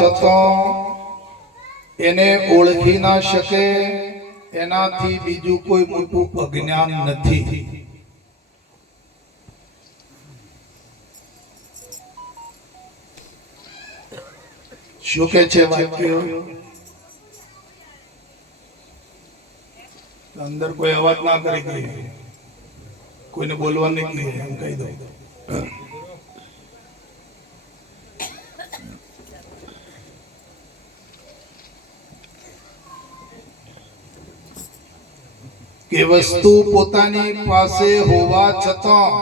છતાં એને ઓળખી ના શકે એનાથી બીજું કોઈ મોટું અજ્ઞાન નથી. શું કે છે વાક્ય? અંદર કોઈ અવાજ ના કરી ગઈ, કોઈને બોલવા નીકળી એમ કહી દો. કે વસ્તુ પોતાની પાસે હોવા છતાં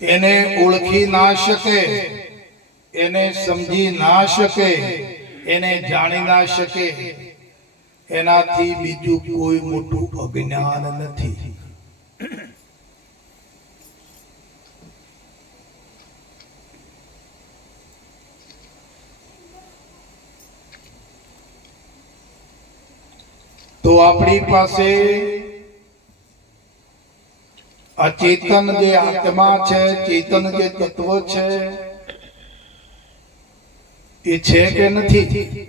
એને ઓળખી ના શકે, એને સમજી ના શકે, એને જાણી ના શકે એનાથી બીજું કોઈ મોટું અજ્ઞાન નથી. તો આપણી પાસે આ ચેતન જે આત્મા છે, ચેતન જે તત્વ છે એ છે કે નથી?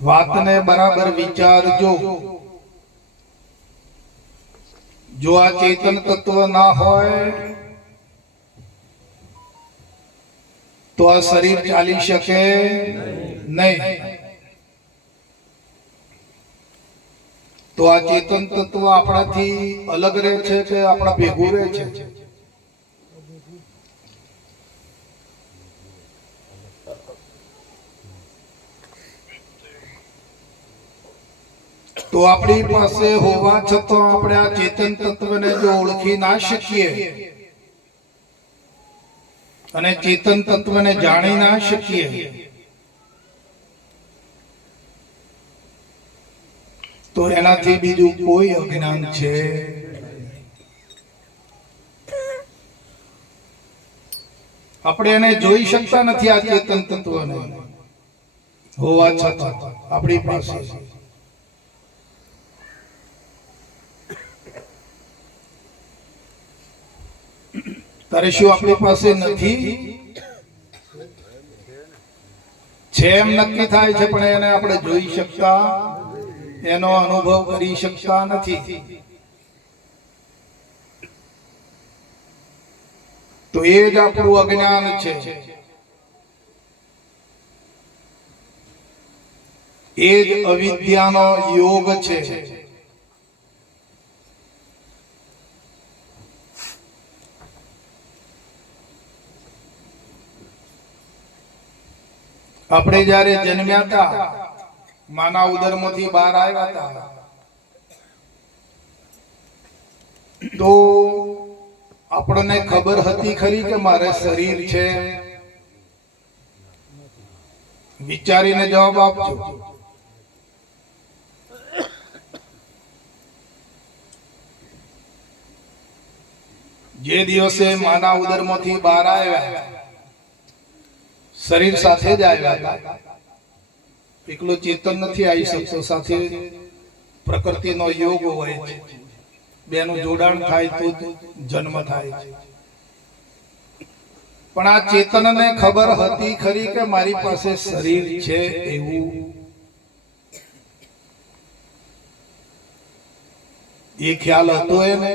વાતને બરાબર વિચારજો. જો આ ચેતન તત્વ ના હોય તો આ શરીર ચાલી શકે નહીં. તો આ ચેતન તત્વ આપણાથી અલગ રહે છે કે આપણા ભેગું રહે છે? તો આપણી પાસે હોવા છતાં આપણે આ ચેતન તત્વને જો ઓળખી ના શકીએ અને ચેતન તત્વને જાણી ના શકીએ તો એનાથી બીજું કોઈ અજ્ઞાન છે. આપણે એને જોઈ શકતા નથી આ ચેતન તત્વને હોવા છતાં આપણી પાસે. તારે શું આપણી પાસે નથી? છે એમ નક્કી થાય છે, પણ એને આપણે જોઈ શકતા, એનો અનુભવ કરી શકતા નથી. તો એ જ આપણું અજ્ઞાન છે. એ જ અવિદ્યાનો યોગ છે. આપણે જ્યારે જન્મ્યા હતા, માના ઉદરમાંથી બહાર આવ્યા હતા, તો આપણને ખબર હતી ખરી કે મારે શરીર છે? વિચારીને જવાબ આપજો. જે દિવસે માના ઉદરમાંથી બહાર આવ્યા શરીર સાથે જ આવ્યા હતા. એકલો ચેતન નથી આવી શકતો, સાથે પ્રકૃતિનો યોગ હોય છે. બેનું જોડાણ થાય તો જન્મ થાય છે. પણ આ ચેતનને ખબર હતી ખરી કે મારી પાસે શરીર છે એવું? એ ખ્યાલ હતો એને?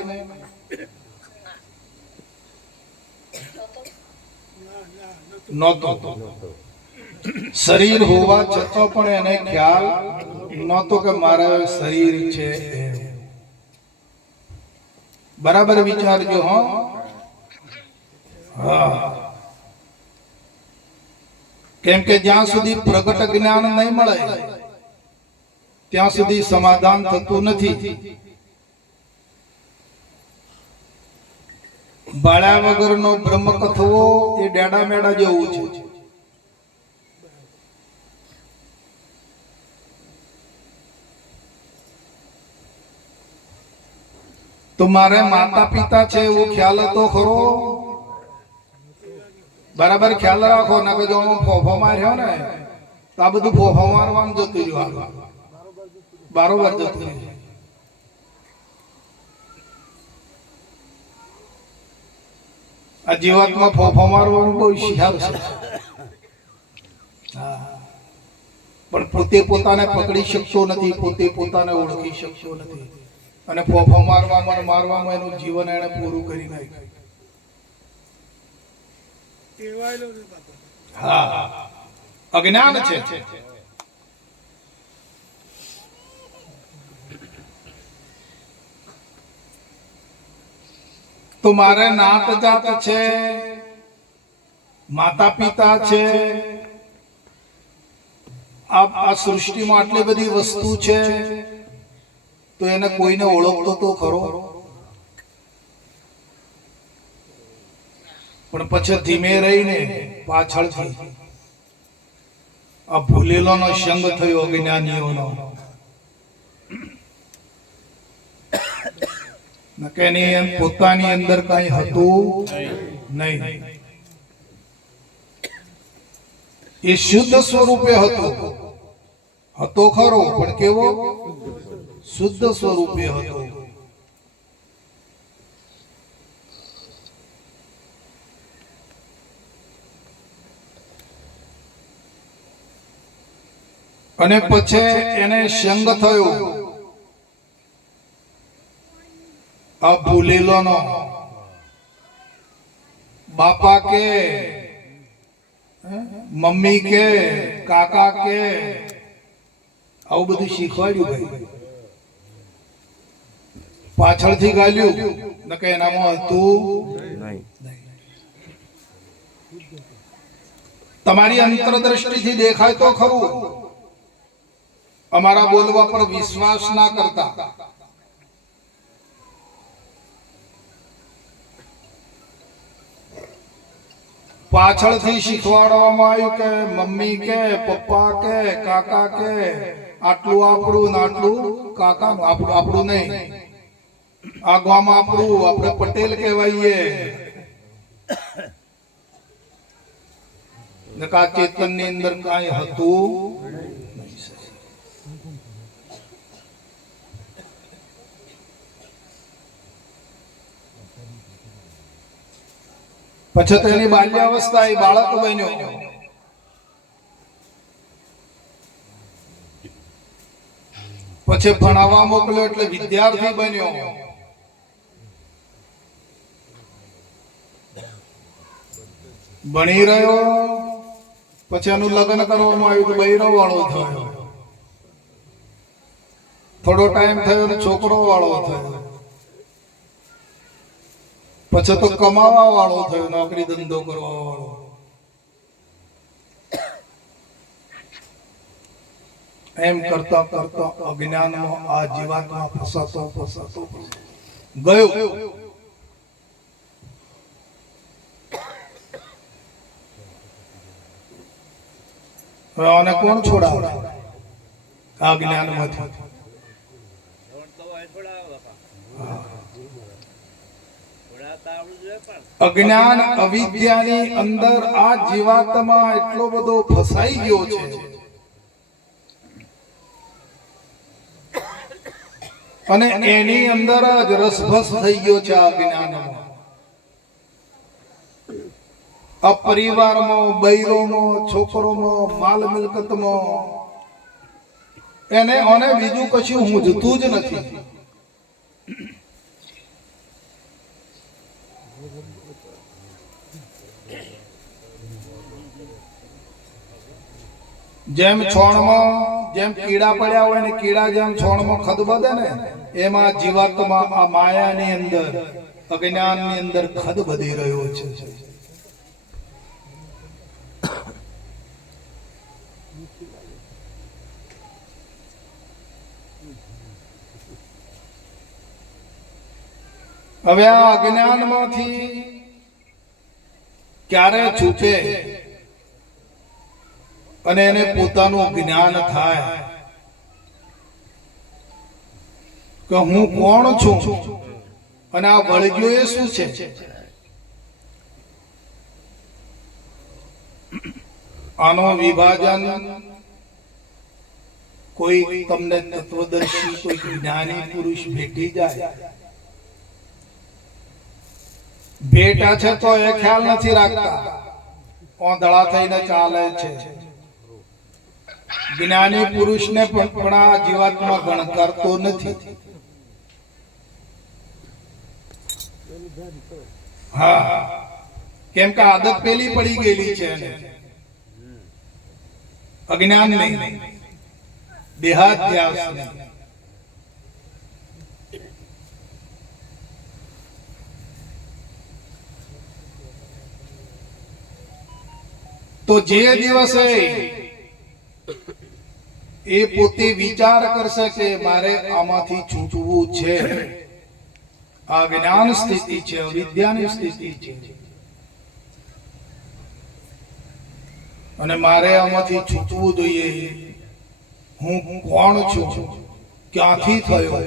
નહોતો. શરીર હોવા છતાં પણ એને ખ્યાલ નહોતો કે મારા શરીર છે. બરાબર વિચારજો. હા, કેમ કે જ્યાં સુધી પ્રગટ જ્ઞાન નહીં મળે ત્યાં સુધી સમાધાન થતું નથી. બાળ્યા વગરનો બ્રહ્મ કથવો એ ડેડા મેડા જેવું છે. તો મારે માતા પિતા છે એવો ખ્યાલ હતો ખરો? બરાબર ખ્યાલ રાખો, ના કે જો હું ફોફો માર્યો ને તો આ બધું ફોફો મારવાનું જતું રહ્યું, બરોબર જતું રહ્યું. આ જીવાતમાં ફોફો મારવાનું બહુ શિયાળ છે. પણ પોતે પોતાને પકડી શકતો નથી, પોતે પોતાને ઓળખી શકતો નથી, અને ફોફો મારવામાં એનું જીવન એને પૂરું કરી નાખ્યું. હા, અજ્ઞાન છે. તો મારે નાત જાત છે, માતા પિતા છે, આ સૃષ્ટિમાં આટલી બધી વસ્તુ છે, તો એને કોઈને ઓળખતો તો ખરો. પણ પછી ધીમે રહીને પાછળથી આ ભૂલેલોનો સંગ થયો અજ્ઞાનીઓનો. પોતાની અંદર કઈ હતું નહીં. એ શુદ્ધ સ્વરૂપે હતો ખરો, પણ કેવો? શુદ્ધ સ્વરૂપે હતો. અને પછી એને સંગ થયો આ ભૂલેલોનો. બાપા કે, મમ્મી કે, કાકા કે, આવું બધું શીખવાડ્યું ભાઈ. પાછળથી ગાલ્યું ન કે એનામાં હતું નહીં. તમારી અંતરદ્રષ્ટિથી દેખાય તો ખરું, અમારા બોલવા પર વિશ્વાસ ના કરતા. પાછળથી શીખવાડવામાં આવ્યું કે મમ્મી કે, પપ્પા કે, કાકા કે, આટલું આપણું ને આટલું કાકાનું. આપણું નહીં, આ ગામ આપણું, આપણે પટેલ કહેવાઈએ. ચેતન ની અંદર કઈ હતું. પછી તો એની બાલ્યાવસ્થા, એ બાળક બન્યો. પછી ભણાવવા મોકલ્યો એટલે વિદ્યાર્થી બન્યો. ભણી રહ્યો, પછી એનું લગ્ન કરવામાં આવ્યું તો બૈરો વાળો થયો. થોડો ટાઈમ થયો તો છોકરો વાળો થયો. પછી તો કમાવા વાળો થયો, નોકરી ધંધો કરવા વાળો. એમ કરતા કરતા અજ્ઞાનમાં આ જીવાતમાં ફસાતો ગયો. હવે આને કોણ છોડાવે આ જ્ઞાનમાંથી? અજ્ઞાન અવિદ્યાની અંદર આ જીવાતમાં એટલો બધો ફસાઈ ગયો છે, અને એની અંદર જ રસભસ થઈ ગયો છે આ જ્ઞાનમાં. આ પરિવારમાં, બૈરોમાં, છોકરોમાં, માલ મિલકતમાં એને બીજું કશું મૂંઝતું જ નથી. જેમ છોણમાં જેમ કીડા પડ્યા હોય ને, કીડા જેમ છોણમાં ખદબદે ને, એમાં જીવાતમાં આ માયાની અંદર, અજ્ઞાનની અંદર ખદબદી રહ્યો છે. હવે આ અજ્ઞાનમાંથી ક્યારે છૂટે અને એને પોતાનું જ્ઞાન થાય કે હું કોણ છું અને આ વળગ્યો એ શું છે? આનો વિભાજન કોઈ તમને તત્વદર્શી, કોઈ જ્ઞાની પુરુષ ભેટી જાય બેટા છે તો એ ખ્યાલ નથી રાખતા, ઓંધળા થઈને ચાલે છે. જ્ઞાની પુરુષને પણ આ જીવાત્મા ગણકારતો નથી. હા, કેમ કે આદત પેલી પડી ગયેલી છે એને, અજ્ઞાન નહીં, દેહાધ્યાસ નહીં. તો જે દિવસે એ પોતે વિચાર કરશે કે મારે આમાંથી છૂટવું છે, આ જ્ઞાન સ્થિતિ છે, અવિદ્યાની સ્થિતિ છે, અને મારે આમાંથી છૂટવું જોઈએ. હું કોણ છું, ક્યાંથી થયો,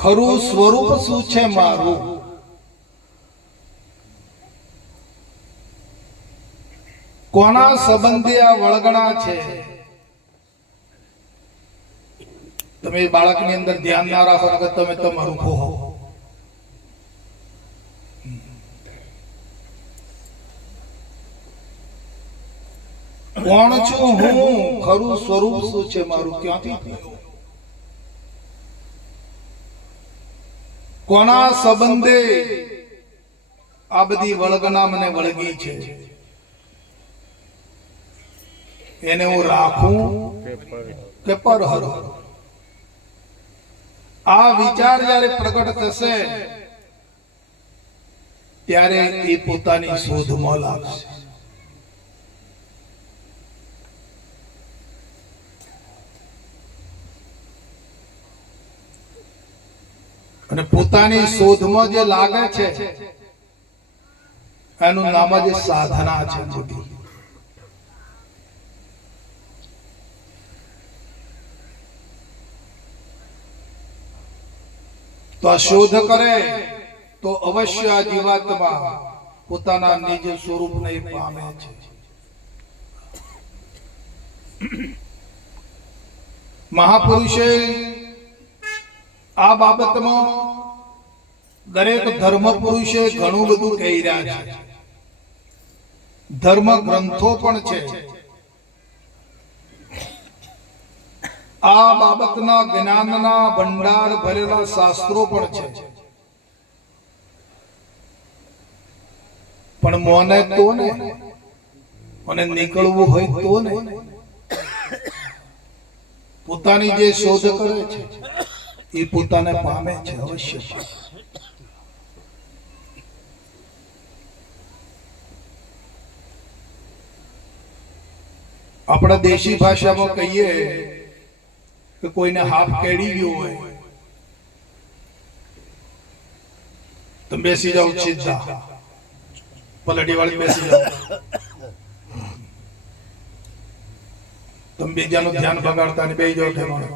ખરું સ્વરૂપ શું છે મારું, કોના સંબંધે આ વળગણા છે. તમે બાળકની અંદર ધ્યાન ના રાખો કે તમે તમારું ખોહો. કોણ છું હું, ખરું સ્વરૂપ શું છે મારું, ક્યાંથી થયું, કોના સંબંધે આ બધી વળગણા મને વળગી છે, એને હું રાખું કે પરહરું. આ વિચાર જ્યારે પ્રગટ થશે ત્યારે એ પોતાની શોધમાં લાગશે. અને પોતાની શોધમાં જે લાગે છે એનું નામ જ સાધના છે. મોટી તો આ શોધ કરે તો અવશ્ય આ જીવાત્મા પોતાના નિજ સ્વરૂપને પામે છે. મહાપુરુષે આ બાબતમાં દરેક ધર્મ પુરુષે ઘણું બધું કહી રહ્યા છે. ધર્મ ગ્રંથો પણ છે. આ બાબતના જ્ઞાનના ભંડાર ભરેલા શાસ્ત્રો પણ છે. પણ મોને તો ને, અને નીકળવું હોય તો ને, પોતાની જે શોધ કરે છે એ પોતાને પામે છે અવશ્ય. આપણા દેશી ભાષામાં કહીએ કે કોઈને હાફ કેડી ગયો હોય તો બેસી જાઓ સીધા, પલટી વાળી બેસી જાઓ. તમે બીજાનું ધ્યાન બગાડતા ને બેસી જાઓ ઠેકાણે.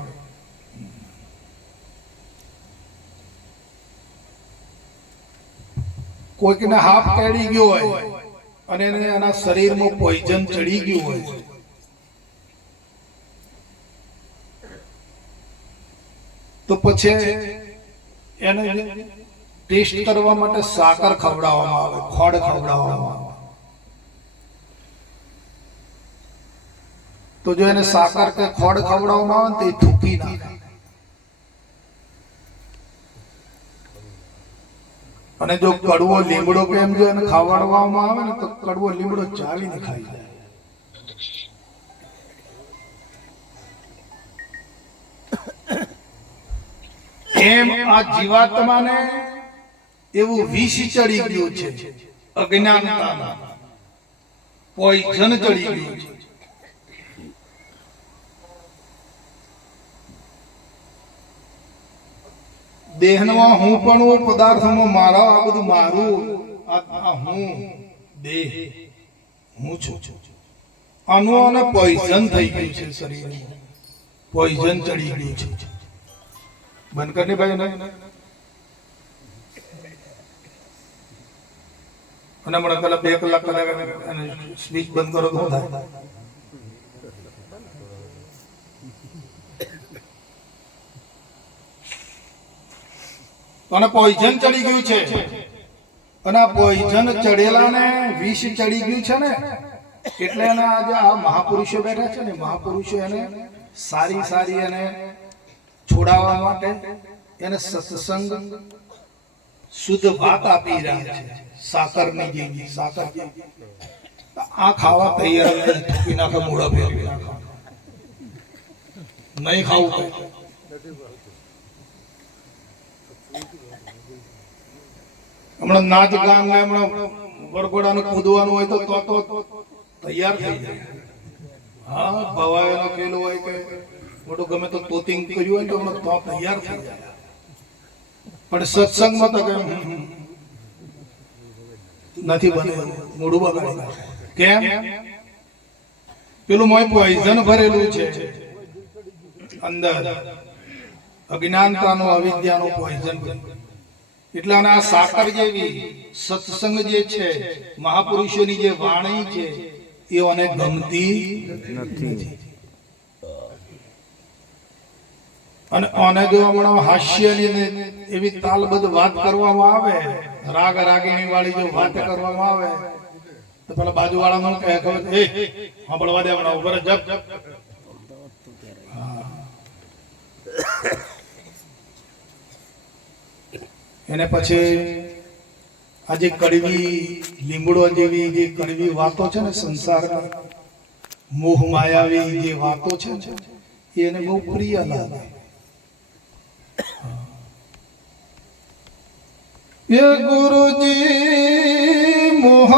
કોઈકને હાફ કેડી ગયો હોય અને એને એના શરીરમાં પોઈઝન ચડી ગયું હોય તો પછી એને ટેસ્ટ કરવા માટે સાકર ખવડાવવામાં આવે, ખોડ ખવડાવવામાં આવે. તો જો એને સાકર કે ખોડ ખવડાવવામાં આવે તો એ થૂકી નાખે. અને જો કડવો લીમડો કે એમ જો એને ખવડાવવામાં આવે ને તો કડવો લીમડો ચાવીને ખાઈ જાય. એમ આ જીવાત્માને એવું વિષ ચડી ગયું છે, અજ્ઞાનતાના પોઈઝન ચડી ગયું છે. દેહમાં હું પણ પદાર્થમાં મારા, આ બધું મારું, આ હું દેહ હું છું. આનું અને પોઈઝન થઈ ગયું છે, શરીરમાં પોઈઝન ચડી ગયું છે. બંધ કરી ભાઈ ને, અને હમણાં પેલા 2 કલાક સ્પીચ બંધ કરો તો થાય. અને પોઈઝન ચડી ગયું છે, અને આ પોઈઝન ચડેલાને વિષ ચડી ગયું છે ને, એટલે એના આજે આ મહાપુરુષો બેઠા છે ને, મહાપુરુષો એને સારી સારી એને છોડાવવા માટે એને સત્સંગ શુદ્ધ વાત આપી રહ્યા છે, સાકરની જેવી સાકર જેવી. આ ખાવા તૈયાર નથી, નાખે મોડા ફેરવી નાખો, નહીં ખાવું કઈ. હમણાં નાચ ગાન ને હમણાં વરઘોડાનું કૂદવાનું હોય તો તૈયાર થઈ જાય. હા, ભવાયોનો ખેલ હોય કે મોટું ગમે તો તોતિંગ કર્યું હોય તો હમણાં તો તૈયાર થઈ જાય. પણ સત્સંગમાં તો નથી બને, મોઢું બગાડી નાખે. કેમ? પેલું મોય પોઈઝન ભરેલું છે અંદર, અજ્ઞાનતાનું અવિદ્યાનું પોઈઝન. એટલે આ સાકર જેવી સત્સંગ જે છે, મહાપુરુષોની જે વાણી છે, એ મને ગમતી નથી. અને આને જો હમણાં હાસ્યની એવી તાલબદ્ધ વાત કરવામાં આવે, રાગ રાગીણી વાળી જો વાત કરવામાં આવે તો પેલા બાજુવાળાનું કહે ખબર એ સાંભળવા દે, હમણાં ઉપર જપ. એને પછી આજે કડવી લીમડો જેવી જે કડવી વાતો છે ને, સંસારના મોહ માયાવી જે વાતો છે એને બહુ પ્રિય લાગે. એ ગુરુજી મોહ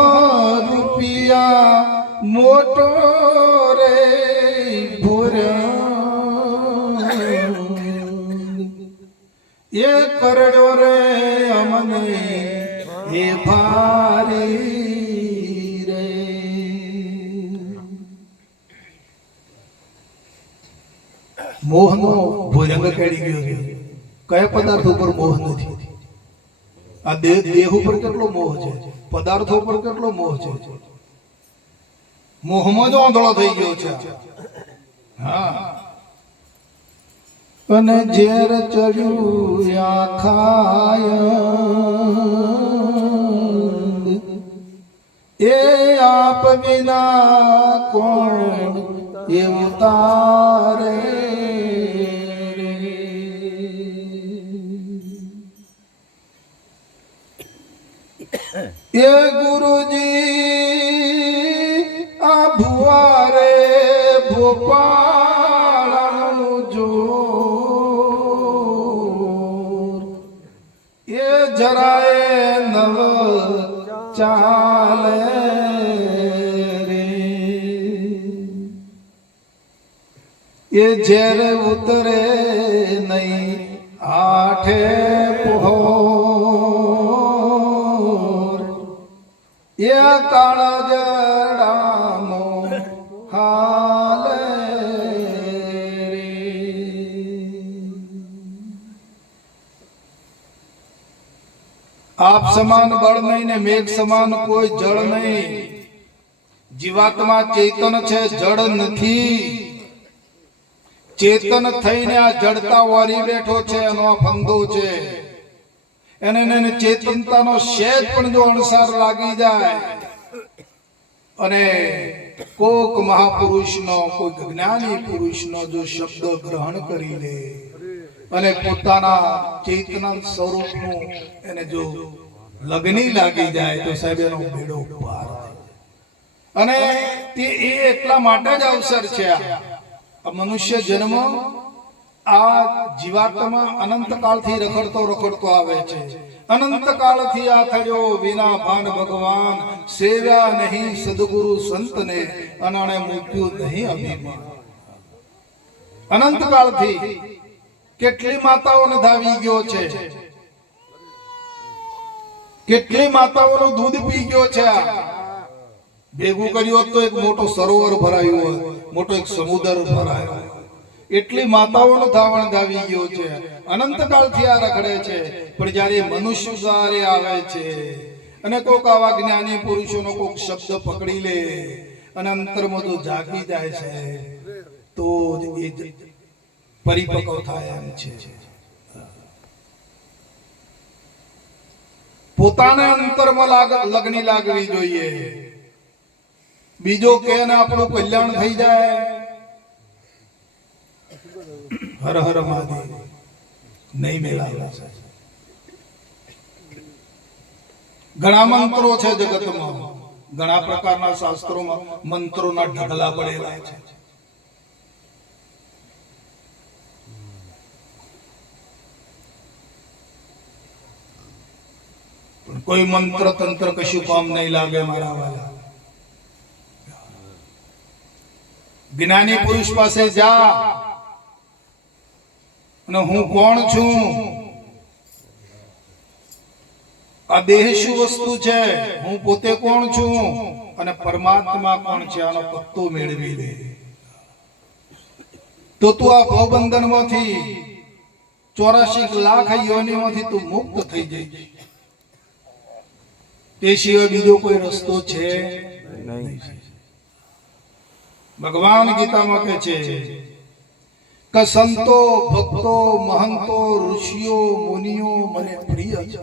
રૂપિયા મોટો રે ભૂર્યા, એ કરડો રે અમને એ ભારી રે. મોહનો ભુરંગ કેડી ગયો છે. કયા પદાર્થ ઉપર મોહ નથી? આ દેહ ઉપર કેટલો મોહ છે, પદાર્થો ઉપર કેટલો મોહ છે. મોહમાં જ આંધળો થઈ ગયો છે. હા, અને ઝેર ચડ્યું ખાય એ આપ વિના કોણ એ ઉતારે. એ ગુરુજી આ ભુવારે ભોપાળાનું જોર એ જરાય નવ ચાલે રે. એ ઝેર ઉતરે નહીં આઠે પહોર, એ કાળા જડાનો હાલ રે. આપ સમાન બળ નહીં ને મેઘ સમાન કોઈ જળ નહીં. જીવાત્મા ચેતન છે, જળ નથી. ચેતન થઈને આ જડતા વારી બેઠો છે, એનો આ ફંદો છે. એને ચેતનતાનો શેજ પણ જો અણસાર લાગી જાય અને કોક મહાપુરુષનો, કોઈ જ્ઞાની પુરુષનો જો શબ્દ ગ્રહણ કરી લે અને પોતાના ચેતના સ્વરૂપનું એને જો લગની લાગી જાય તો સાહેબ એનો બેડો પાર થાય. અને તે એટલા માટે જ અવસર છે. આ મનુષ્ય જન્મ આ જીવાત્મા અનંત કાળથી રખડતો આવે છે. અનંત કાળથી આ થયો વિના ભાન ભગવાન, સેવ્યા નહીં સદગુરુ સંતને, અનાણે મૂક્યું નહીં અભિમાન. અનંત કાળથી કેટલી માતાઓને ધાવી ગયો છે, કેટલી માતાઓનું દૂધ પી ગયો છે. ભેગું કર્યું હોત તો એક મોટો સરોવર ભરાયું હોય, મોટો એક સમુદ્ર ભરાયો. એટલી માતાઓનું ધાવણ ધાવી ગયો છે. અનંત કાળથી આ રખડે છે. પણ જ્યારે મનુષ્ય દ્વારે આવે છે અને કોક આવા જ્ઞાની પુરુષોનો કોક શબ્દ પકડી લે અને અંતરમાં જો જાગી જાય છે તો એ પરિપક્વ થાય એમ છે. પોતાને અંતરમાં લગની લાગવી જોઈએ. બીજો કે ને આપણું કલ્યાણ થઈ જાય. હર હર મહાદેવ નહીં મેળાવે છે. ઘણા મંત્રો છે જગતમાં, ઘણા પ્રકારના શાસ્ત્રોમાં મંત્રોના ઢગલા પડેલા છે. પણ કોઈ મંત્ર તંત્ર કશું કામ નહીં લાગે મારા વાલા. જ્ઞાની પુરુષ પાસે જા અને હું કોણ છું, આ દેહ શું વસ્તુ છે, હું પોતે કોણ છું અને પરમાત્મા કોણ છે, આનો પત્તો મેળવી લે તો તું આ ભવબંધનમાંથી 84 લાખ યોનિમાંથી તું મુક્ત થઈ જઈશ. તે સિવાય બીજો કોઈ રસ્તો છે નહીં. ભગવાન ગીતામાં કહે છે કે સંતો ભક્તો મહંતો ઋષિઓ મુનિઓ મને પ્રિય છે,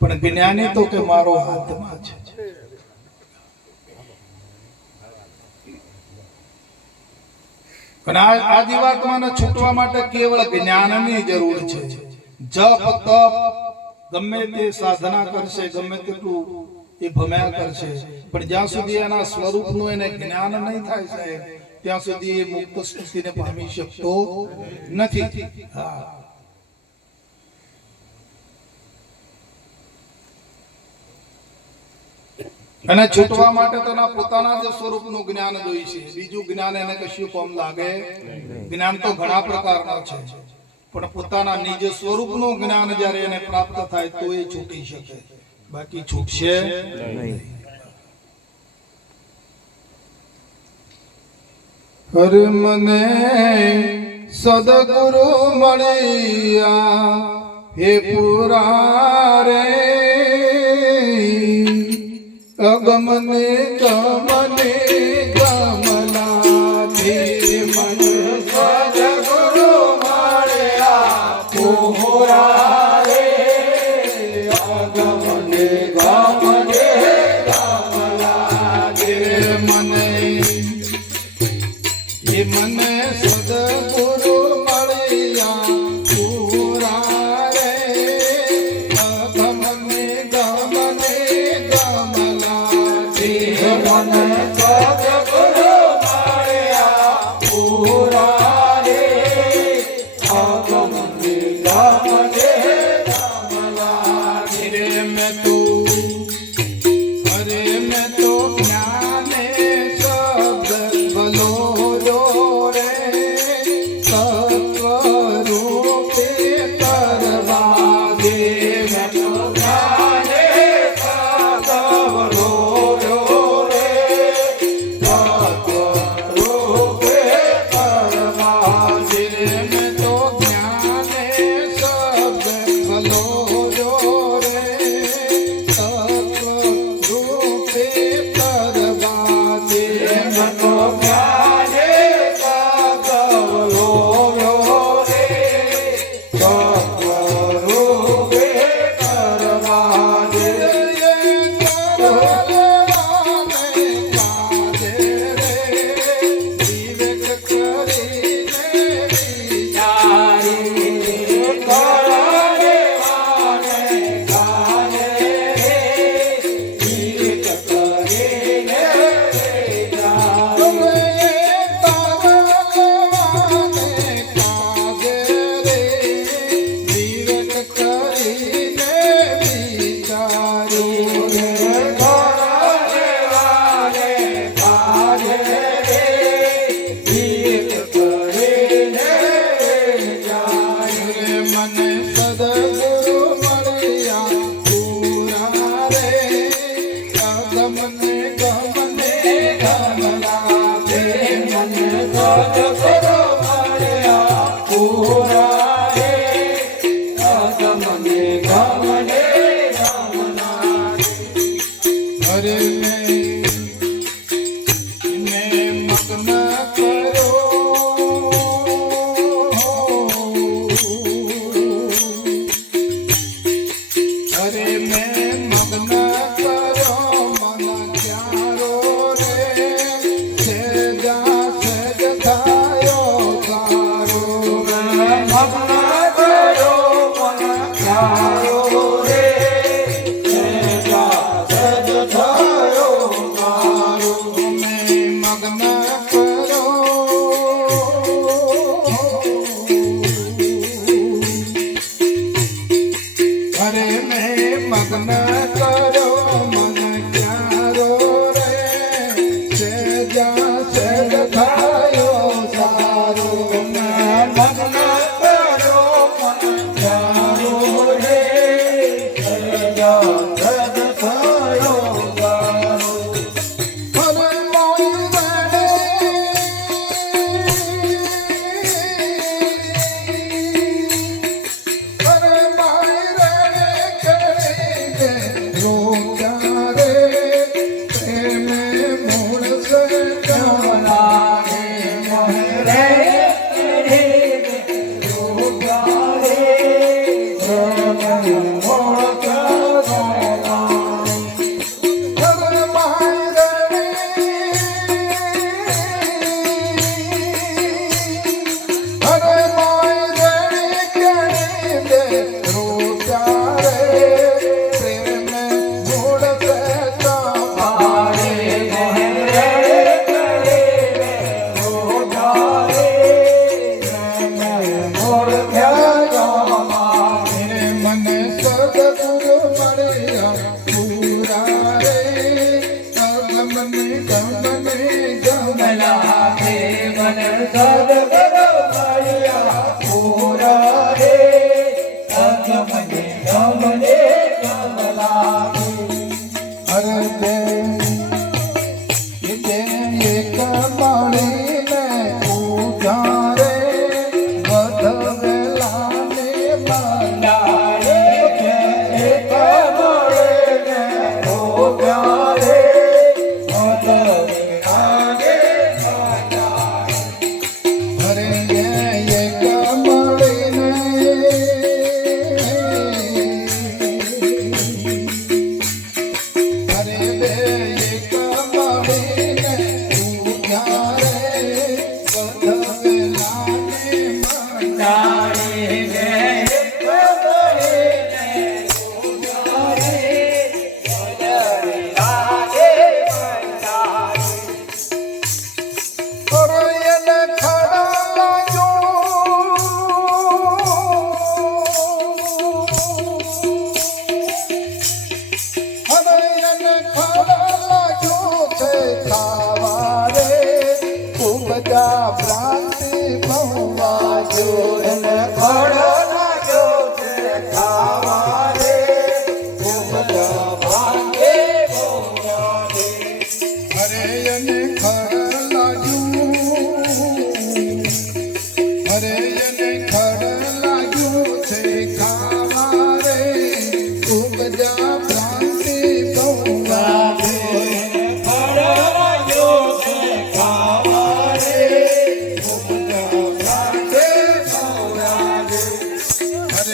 પણ જ્ઞાની તો કે મારો આત્મા છે. પણ આ જીવાત્માને છૂટવા માટે કેવળ જ્ઞાનની જરૂર છે. જપ તપ ગમે તે સાધના કરશે, ગમે તેટલું એ ભમ્યા કરશે, પણ જ્યાં સુધી એના સ્વરૂપનું એને જ્ઞાન નહીં થાય સાહેબ, ત્યાં સુધી એ મુક્ત સ્થિતિને પામી શકતો નથી. હા, અને છૂટવા માટે તેના પોતાના જ સ્વરૂપનું જ્ઞાન જોઈશે. બીજું જ્ઞાન એને કશું કામ લાગે. જ્ઞાન તો ઘણા પ્રકારના છે, પણ પોતાના નિજ સ્વરૂપનું જ્ઞાન જ્યારે એને પ્રાપ્ત થાય તો એ છૂટી શકે, બાકી છૂટશે નહીં. હરે મને સદગુરુ મળ્યા હે પુરારે, અગમને ગમને ગમનાથી મન સદગુરુ મળ્યા પુરારે, અગમને ગમને ગમનાથી મને એ મને સદગુરુ મળ્યા પુરારે, અગમને ગમને ગમનાથી મને સદગુરુ મળ્યા પુરારે, અગમને ગમને ગમનાથી. રે મેં તું અરે મેં તો જ્ઞાને શબ્દ ભલો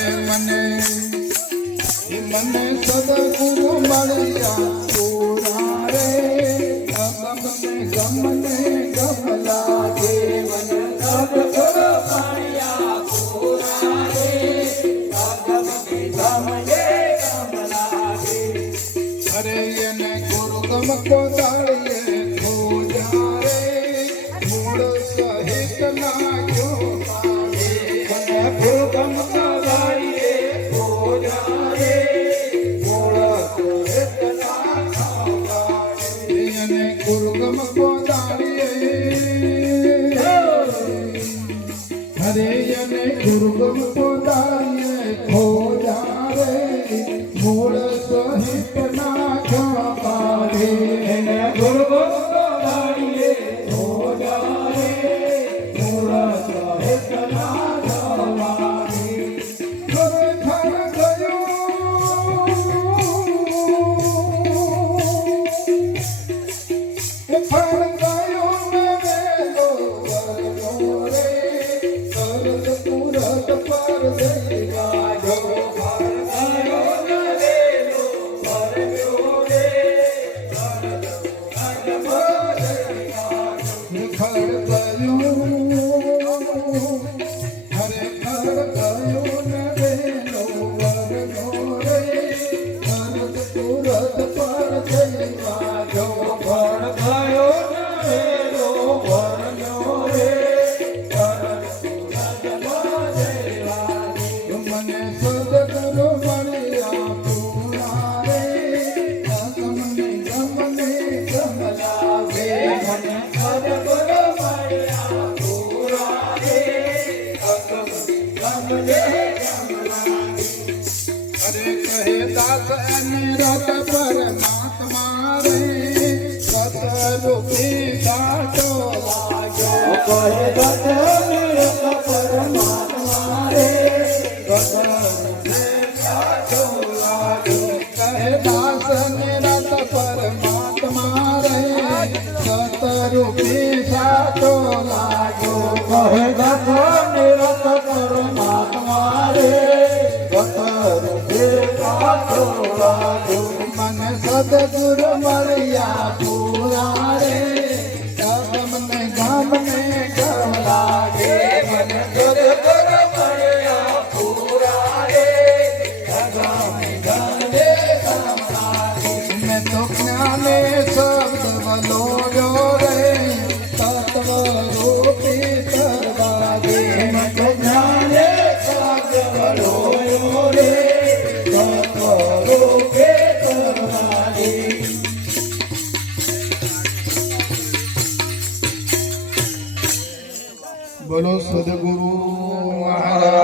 અરે મને સદગુરુ મળ્યા પૂરા રે ગમને ગમલા દેવન સદગુરુ મળ્યા પૂરા રે ગમને ગમલા અરે એને ગુરુ ગમ કોદાળીએ ખોજા રે મૂળ સહિત નાખ્યો ગુરુ ગમ કોદાળીએ ખોજા રે મૂળ સહિત નાખ્યો એને ગુરુ ગમ કોદાળીએ હરે એને ગુરુ ગમ કોદાળીએ ખોજા રે મૂળ સહિત નાખ્યો પારે એને ગુરુ ગમ કોદાળીએ ખોજા રે મૂળ સહિત નાખ્યો પારે ખરેખર ગયો ને વેલો વરનો રે સરદ પુરત પર જઈ ગાજો અરે કહે દાસ અનિરત પરમાત્મા રે સતરૂપી ગાટો લાગ્યો કહે દાસ અનિરત પરમાત્મા રે સતરૂપી ગાટો લાગ્યો કહે દાસ અનિરત પરમાત્મા રે સતરૂપી ગાટો લાગ્યો કહે દાસ અનિરત પરમાત્મા રે મને સદગુરુ